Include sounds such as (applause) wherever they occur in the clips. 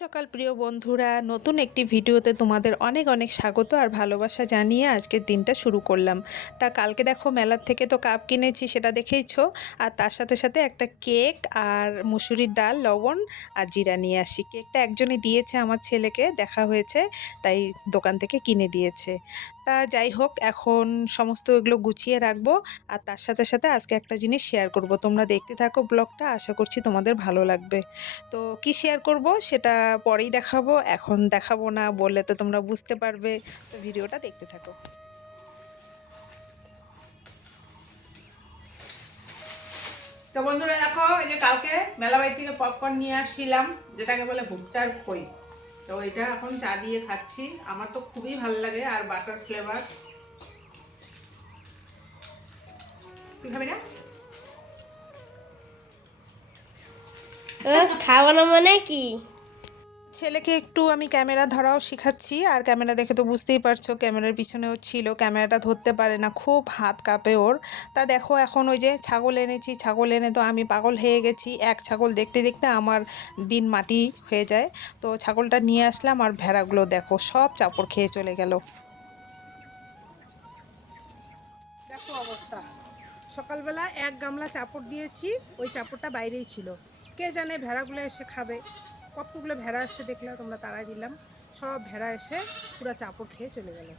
সকাল প্রিয় বন্ধুরা। নতুন একটি ভিডিওতে তোমাদের অনেক অনেক স্বাগত আর ভালোবাসা জানিয়ে আজকের দিনটা শুরু করলাম। তা কালকে দেখো মেলার থেকে তো কাপ কিনেছি, সেটা দেখেইছ। আর তার সাথে সাথে একটা কেক আর মুসুরির ডাল, লবণ আর জিরা নিয়ে আসি। কেকটা একজনই দিয়েছে, আমার ছেলেকে, দেখা হয়েছে, তাই দোকান থেকে কিনে দিয়েছে। তা যাই হোক, এখন সমস্ত এগুলো গুছিয়ে রাখব আর তার সাথে সাথে আজকে একটা জিনিস শেয়ার করব। তোমরা দেখতে থাকো ব্লগটা, আশা করছি তোমাদের ভালো লাগবে। তো কি শেয়ার করব সেটা পরেই দেখাবো, এখন দেখাবো না বললে তো তোমরা বুঝতে পারবে। তো ভিডিওটা দেখতে থাকো। তো বন্ধুরা দেখো, এই যে কালকে মেলাবাড়ি থেকে পপকর্ন নিয়ে আসছিলাম, যেটাকে বলে ভুট্টার খই। তো এটা এখন চা দিয়ে খাচ্ছি। আমার তো খুবই ভালো লাগে, আর বাটার ফ্লেভার। তুই খাবি না? খাওয়ানো মানে কি? ছেলেকে একটু আমি ক্যামেরা ধরাও শেখাচ্ছি, আর ক্যামেরা দেখে তো বুঝতেই পারছ ক্যামেরার পিছনেও ছিল, ক্যামেরাটা ধরতে পারে না, খুব হাত কাঁপে ওর। তা দেখো এখন ওই যে ছাগল এনেছি, ছাগল এনে তো আমি পাগল হয়ে গেছি, এক ছাগল দেখতে দেখতে আমার দিন মাটি হয়ে যায়। তো ছাগলটা নিয়ে আসলাম, আর ভেড়াগুলো দেখো সব চাপড় খেয়ে চলে গেল। দেখো অবস্থা। সকালবেলা এক গামলা চাপড় দিয়েছি, ওই চাপড়টা বাইরেই ছিল। কে জানে ভেড়াগুলো এসে খাবে। কতগুলো ভেড়া এসে দেখলে তোমরা তাড়াই দিলাম। সব ভেড়া এসে পুরো চাপড় খেয়ে চলে গেল।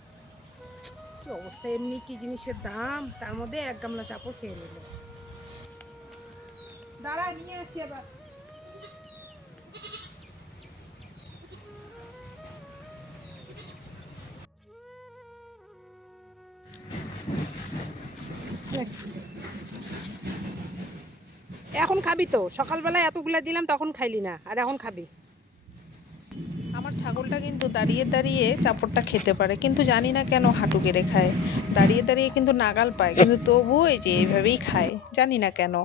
কি অবস্থা, এমনি কি জিনিসের দাম? তার মধ্যে এক গামলা চাপড় খেয়ে নিল। দাঁড়া, নিয়ে আসি আবার। এখন খাবি তো। সকালবেলা এতগুলা দিলাম, তখন খাইলি না। আর এখন খাবি। আমার ছাগলটা কিন্তু দাঁড়িয়ে দাঁড়িয়ে চাপড়টা খেতে পারে, কিন্তু জানি না কেন হাঁটু গেড়ে খায়। দাঁড়িয়ে দাঁড়িয়ে কিন্তু নাগাল পায়, কিন্তু তবুও এই যে এইভাবেই খায়, জানি না কেন।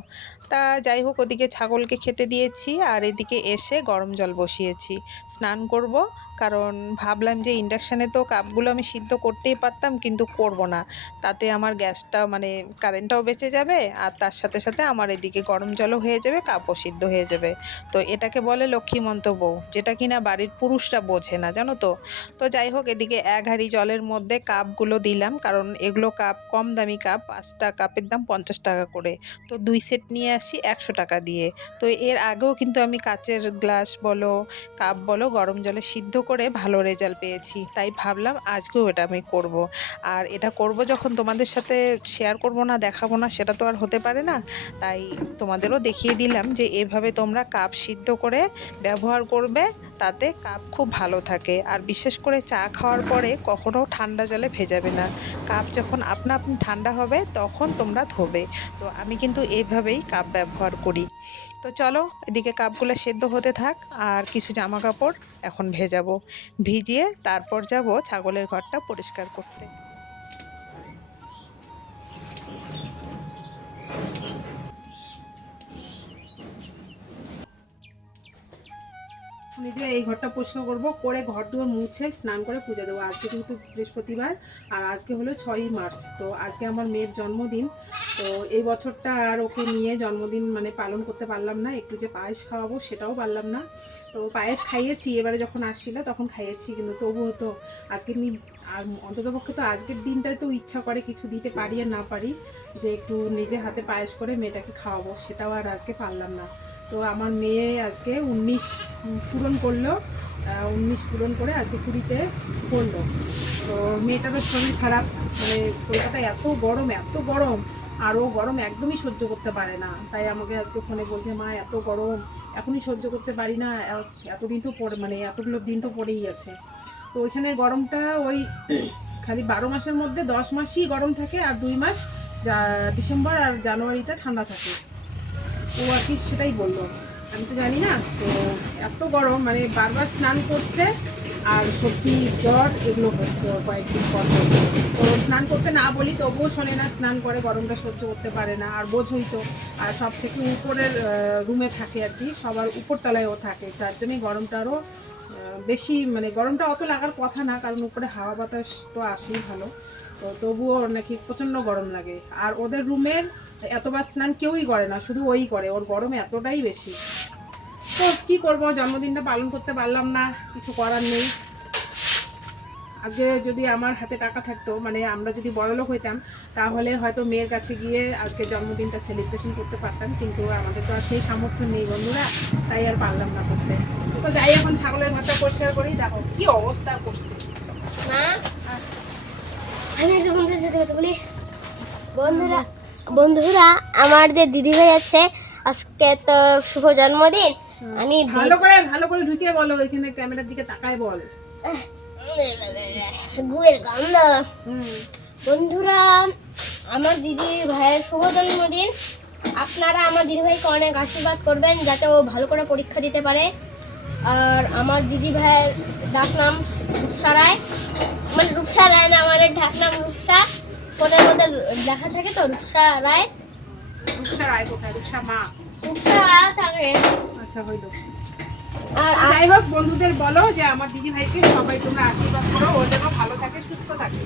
তা যাই হোক, ওদিকে ছাগলকে খেতে দিয়েছি, আর এদিকে এসে গরম জল বসিয়েছি। স্নান করব কারণ ভাবলাম যে ইন্ডাকশানে তো কাপগুলো আমি সিদ্ধ করতেই পারতাম, কিন্তু করব না। তাতে আমার গ্যাসটা মানে কারেন্টটাও বেঁচে যাবে, আর তার সাথে সাথে আমার এদিকে গরম জলও হয়ে যাবে, কাপও সিদ্ধ হয়ে যাবে। তো এটাকে বলে লক্ষ্মীমন্ত বউ, যেটা কিনা বাড়ির পুরুষরা বোঝে না, জানো তো? তো যাই হোক, এদিকে এক হাঁড়ি জলের মধ্যে কাপগুলো দিলাম, কারণ এগুলো কাপ, কম দামি কাপ, পাঁচটা কাপের দাম পঞ্চাশ টাকা করে। তো দুই সেট নিয়ে আসি একশো টাকা দিয়ে। তো এর আগেও কিন্তু আমি কাচের গ্লাস বলো, কাপ বলো, গরম জলে সিদ্ধ করে ভালো রেজাল্ট পেয়েছি। তাই ভাবলাম আজকেও এটা আমি করব। আর এটা করব যখন তোমাদের সাথে শেয়ার করব না, দেখাবো না, সেটা তো আর হতে পারে না। তাই তোমাদেরও দেখিয়ে দিলাম যে এভাবে তোমরা কাপ সিদ্ধ করে ব্যবহার করবে, তাতে কাপ খুব ভালো থাকে। আর বিশেষ করে চা খাওয়ার পরে কখনো ঠান্ডা জলে ভেজাবে না। কাপ যখন আপনা আপনি ঠান্ডা হবে, তখন তোমরা ধোবে। তো আমি কিন্তু এইভাবেই কাপ ব্যবহার করি। তো চলো, এদিকে কাপগুলো সেদ্ধ হতে থাক আর কিছু জামা কাপড় এখন ভেজাবো। ভিজিয়ে তারপর যাব ছাগলের ঘরটা পরিষ্কার করতে। নিজে এই ঘরটা পরিষ্কার করব, করে ঘর দুয়ার মুছে স্নান করে পুজো দেবো। আজকে যেহেতু বৃহস্পতিবার, আর আজকে হলো ছয়ই মার্চ, তো আজকে আমার মেয়ের জন্মদিন। তো এই বছরটা আর ওকে নিয়ে জন্মদিন মানে পালন করতে পারলাম না, একটু যে পায়েস খাওয়াবো সেটাও পারলাম না। তো পায়েস খাইয়েছি, এবারে যখন আসছিল তখন খাইয়েছি, কিন্তু তবুও তো আজকের দিন, আর অন্ততপক্ষে তো আজকের দিনটায় তো ইচ্ছা করে কিছু দিতে পারি আর না পারি, যে একটু নিজে হাতে পায়েস করে মেয়েটাকে খাওয়াবো, সেটাও আর আজকে পারলাম না। তো আমার মেয়ে আজকে উনিশ পূরণ করল উনিশ পূরণ করে আজকে কুড়িতে পড়ল। তো মেয়েটারও শরীর খারাপ মানে কলকাতায় এত গরম এত গরম, আর ও গরম একদমই সহ্য করতে পারে না। তাই আমাকে আজকে ফোনে বলছে, মা, এত গরম, এখনই সহ্য করতে পারি না এতদিন তো পরে মানে এতগুলো দিন তো পড়েই আছে। তো ওইখানে গরমটা ওই (clears throat) খালি বারো মাসের মধ্যে দশ মাসই গরম থাকে, আর দুই মাস ডিসেম্বর আর জানুয়ারিটা ঠান্ডা থাকে। ও আর কি সেটাই বলল আমি তো জানি না, তো এত গরম মানে বারবার স্নান করছে আর সত্যি জ্বর, এগুলো হচ্ছে কয়েকদিন পর। তো স্নান করতে না বলি, তবুও শোনে না, স্নান করে, গরমটা সহ্য করতে পারে না, আর বোঝই তো আর সব থেকে উপরের রুমে থাকে আর কি, সবার উপরতলায় ও থাকে, যার জন্যই গরমটা আরও বেশি মানে গরমটা অত লাগার কথা না, কারণ উপরে হাওয়া বাতাস তো আসেই ভালো। তো তবুও নাকি প্রচণ্ড গরম লাগে। আর ওদের রুমের এতবার স্নান কেউই করে না, শুধু ওই করে। ওর গরম এতটাই বেশি। তো কী করব? জন্মদিনটা পালন করতে পারলাম না, কিছু করার নেই। আজকে যদি আমার হাতে টাকা থাকতো মানে আমরা যদি বড়লোক হইতাম তাহলে হয়তো মেয়ের কাছে গিয়ে আজকে জন্মদিনটা সেলিব্রেশন করতে পারতাম কিন্তু আমাদের তো আর সেই সামর্থ্য নেই বন্ধুরা তাই আর পারলাম না করতে। তো যাই এখন ছাগলের ঘরটা পরিষ্কার করি দেখো কি অবস্থা করছে। মা? আমি একটা বন্ধুদের সাথে কথা বলি। বন্ধুরা বন্ধুরা আমার যে দিদিভাই আছে আজকে তো শুভ জন্মদিন। আমি ভালো করে ভালো করে ঢুকিয়ে বলো ওইখানে ক্যামেরার দিকে তাকায় বল। গুয়ের গন্ধ বন্ধুরা আমার দিদি ভাইয়ের শুভ জন্মদিন আপনারা আমার দিদি ভাইকে অনেক আশীর্বাদ করবেন যাতে ও ভালো করে পরীক্ষা দিতে পারে। আর আমার দিদি ভাইয়ের ডাক নাম রূপসা রায় মানে রূপসা রায় না মানে ডাক নাম রূপসা। ফোনের মধ্যে লেখা থাকে তো রূপসা রায়। রূপসা রায় কোথায়? রূপসা মা। রূপসা রায় থাকে। আচ্ছা হইল। আর যাই হোক বন্ধুদের বলো যে আমার দিদি ভাইকে সবাই তোমরা আশীর্বাদ করো ও যেন ভালো থাকে সুস্থ থাকে।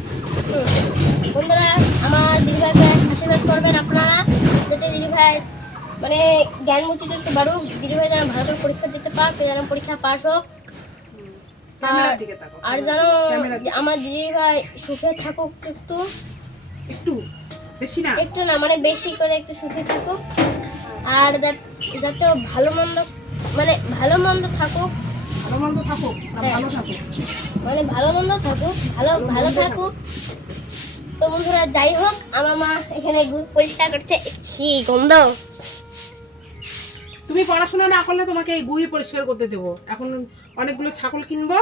বন্ধুরা আমার দিদি ভাইকে আশীর্বাদ করবেন আপনারা যাতে দিদি ভাই মানে জ্ঞান মুচিতে একটু বাড়ুক দিদি ভাই যেন ভালো করে পরীক্ষা দিতে পাক যেন পরীক্ষা পাস হোক। আর যেন আমার দিদি ভাই সুখে থাকুক একটু। একটু? বেশি না? একটু না মানে বেশি করে একটু সুখে থাকুক। আর যাতে ভালো মন্দ মানে ভালো মন্দ থাকুক। ভালো মন্দ থাকুক হ্যাঁ। ভালো থাকুক? মানে ভালো মন্দ থাকুক ভালো ভালো থাকুক। তো বন্ধুরা যাই হোক আমার মা এখানে গু- পরিষ্কার করছে। ছি গন্ধ। তুমি পড়াশোনা না করলে তোমাকে এই গুই পরিষ্কার করতে দেবো। এখন অনেকগুলো ছাগল কিনবো।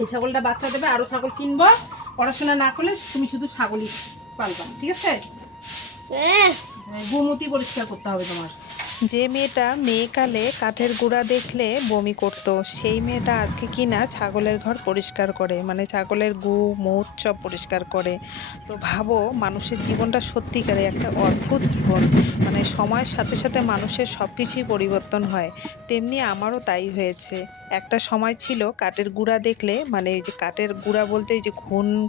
এই ছাগলটা বাচ্চা দেবে আরও ছাগল কিনবো। পড়াশোনা না করলে তুমি শুধু ছাগলই পালবা ঠিক আছে? এহ, গুমতি পরিষ্কার করতে হবে তোমার। যে মেয়েটা মেয়েকালে কাঠের গুঁড়া দেখলে বমি করত, সেই মেয়েটা আজকে কিনা ছাগলের ঘর পরিষ্কার করে মানে ছাগলের গু, মুখ সব পরিষ্কার করে। তো ভাবো, মানুষের জীবনটা সত্যিকারে একটা অদ্ভুত জীবন। মানে সময়ের সাথে সাথে মানুষের সব কিছুই পরিবর্তন হয়। তেমনি আমারও তাই হয়েছে। একটা সময় ছিল কাঠের গুঁড়া দেখলে মানে এই যে কাঠের গুঁড়া বলতে এই যে ঘুণ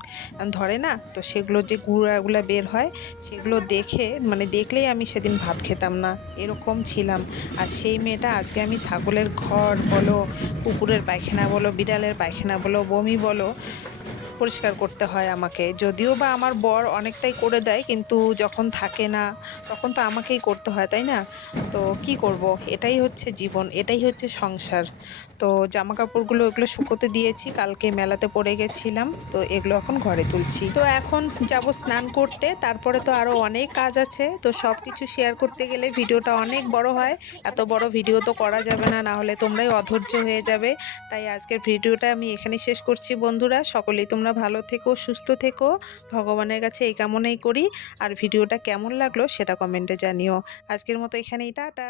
ধরে না, তো সেগুলো যে গুঁড়াগুলো বের হয়, সেগুলো দেখে মানে দেখলেই আমি সেদিন ভাত খেতাম না। এরকম ছিলাম। আর সেই মেয়েটা আজকে আমি ছাগলের ঘর বলো, কুকুরের পায়খানা বলো, বিড়ালের পায়খানা বলো, বমি বলো, পরিষ্কার করতে হয় আমাকে। যদিও বা আমার বর অনেকটাই করে দেয়, কিন্তু যখন থাকে না, তখন তো আমাকেই করতে হয়, তাই না? তো কি করব? এটাই হচ্ছে জীবন, এটাই হচ্ছে সংসার। তো জামা কাপড়গুলো এগুলো শুকোতে দিয়েছি, কালকে মেলাতে পড়ে গেছিলাম, তো এগুলো এখন ঘরে তুলছি। তো এখন যাব স্নান করতে, তারপরে তো আরও অনেক কাজ আছে, তো সব কিছু শেয়ার করতে গেলে ভিডিওটা অনেক বড় হয়। এত বড় ভিডিও তো করা যাবে না না হলে তোমরাই অধৈর্য হয়ে যাবে। তাই আজকের ভিডিওটা আমি এখানেই শেষ করছি বন্ধুরা, সকলেই তোমরা ভালো থেকো, সুস্থ থেকো, ভগবানের কাছে এই কামনাই করি। আর ভিডিওটা কেমন লাগল সেটা কমেন্টে জানিও। আজকের মতো এখানেই, টাটা!